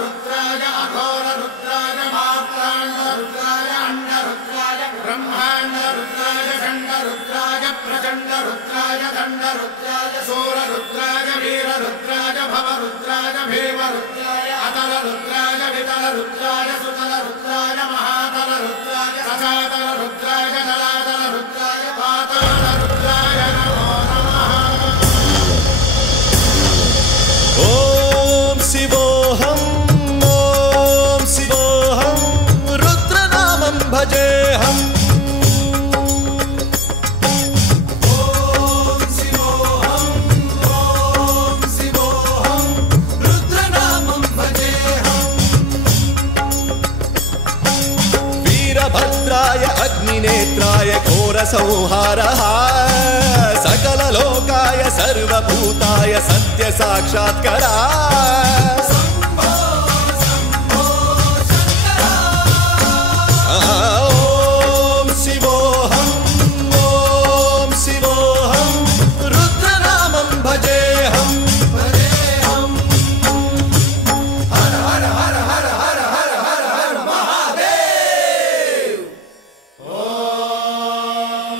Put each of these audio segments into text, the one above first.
रुद्राय अघोर रुद्राय मात्राण्ड रुद्राय अंड रुद्राय ब्रह्मांड रुद्राय खंड रुद्राय प्रचंड रुद्राय दंड रुद्राय सूर रुद्राय वीर रुद्राय भव रुद्राय भीम रुद्राय अतल रुद्राय वितल रुद्राय सुतल रुद्राय महातल रुद्राय सचातल रुद्राय जलातल रुद्राय पाताल रुद्राय नमो नमः। ओम शिवोऽहं रुद्रनामं भजेऽहम्। वीरभद्राय अग्निनेत्राय घोरसंहारः सकललोकाय सर्वभूताय सत्यसाक्षात्करा। ओम शिवोऽहं रुद्रनामं भजेऽहम्। हर हर हर हर हर हर हर हर महादेव। ओम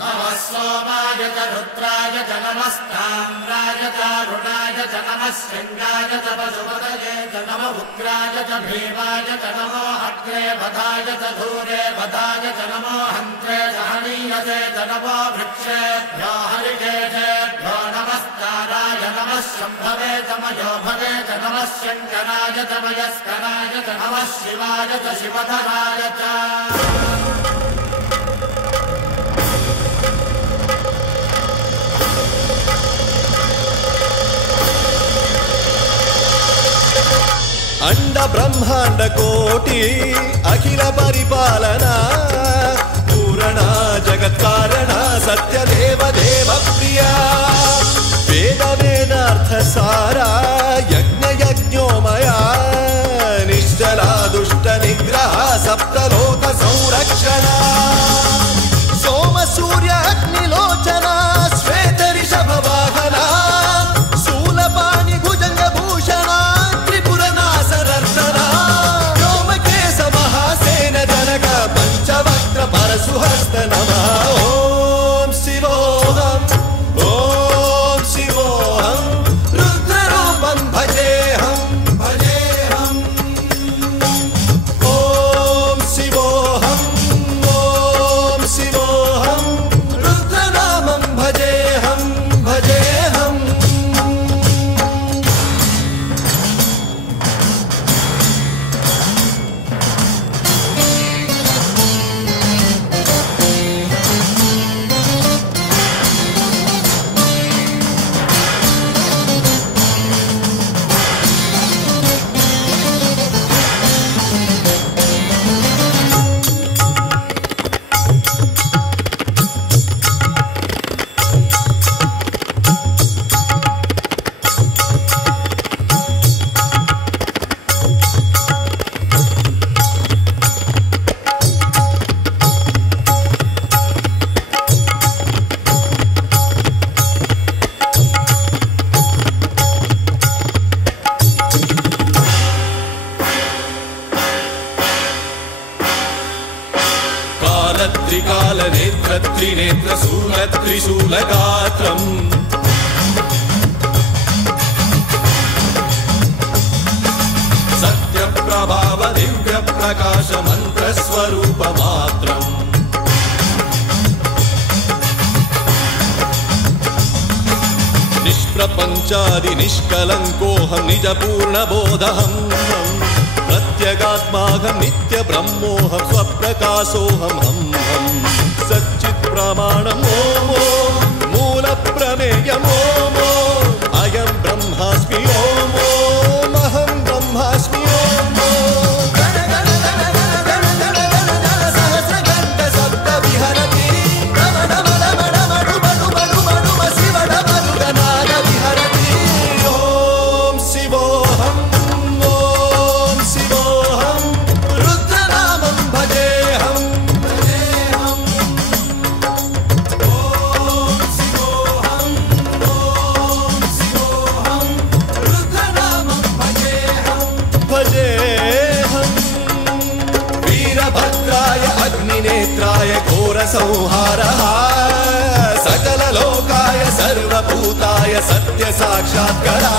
नमः सोमाय च रुद्राय च नमस्ताम्राय च रुणाय च नमः शृङ्गाय च पशुपतये च नमः उग्राय च भीमाय च नमो अग्रे वधाय च धूरे वधाय च नमो हन्त्रे च हनीयसे च नमो वृक्षेभ्यो हरिकेशेभ्यो नमस्काराय नमः शम्भवे च मयोभवे च नमः शङ्कराय च मयस्कराय च नमः शिवाय च शिवधराय च। अंड ब्रह्मांड कोटि अखिल परिपालना पूरणा जगत्कारणा सत्यदेव देव प्रिया वेद वेदार्थ सारा यज्ञ यज्ञोमया निश्चला दुष्ट निग्रह सप्तलोक संरक्षणा सोम सूर्य अग्निलोचना श्वेत ऋषभ वाहना शूलपाणि भुजंग भूषणा पंचवक्त्र परशुहस्त नमः। ओम शिवोऽहं रुद्ररूपं भजेऽहम्। ओम शिवोऽहं रुद्रनामं भजेऽहम्। त्रिकाल नेत्र त्रिनेत्र शूल त्रिशूलगात्रम् सत्यप्रभाव दिव्य प्रकाश मंत्र स्वरूप मात्रम् निष्प्रपंचादि निष्कलंकोऽहं निज पूर्ण बोधहं प्रत्यगात्माहं नित्य ब्रह्मोऽहं स्वप्रकाशोऽहं हम सच्चित् प्रमाणम् ओम मूल प्रमेयम् ओम अयं ब्रह्मास्मि ओम अहं ब्रह्मास्मि ओम सहस्रघण्ट सप्त विहरति शिवडमरुगनाद विहरति। ओम शिवोऽहं रुद्रनामं भजेऽहम्। ओम शिवोऽहं त्रिनेत्राय घोरसंहारः सकललोकाय सर्वभूताय सत्य साक्षात्कारः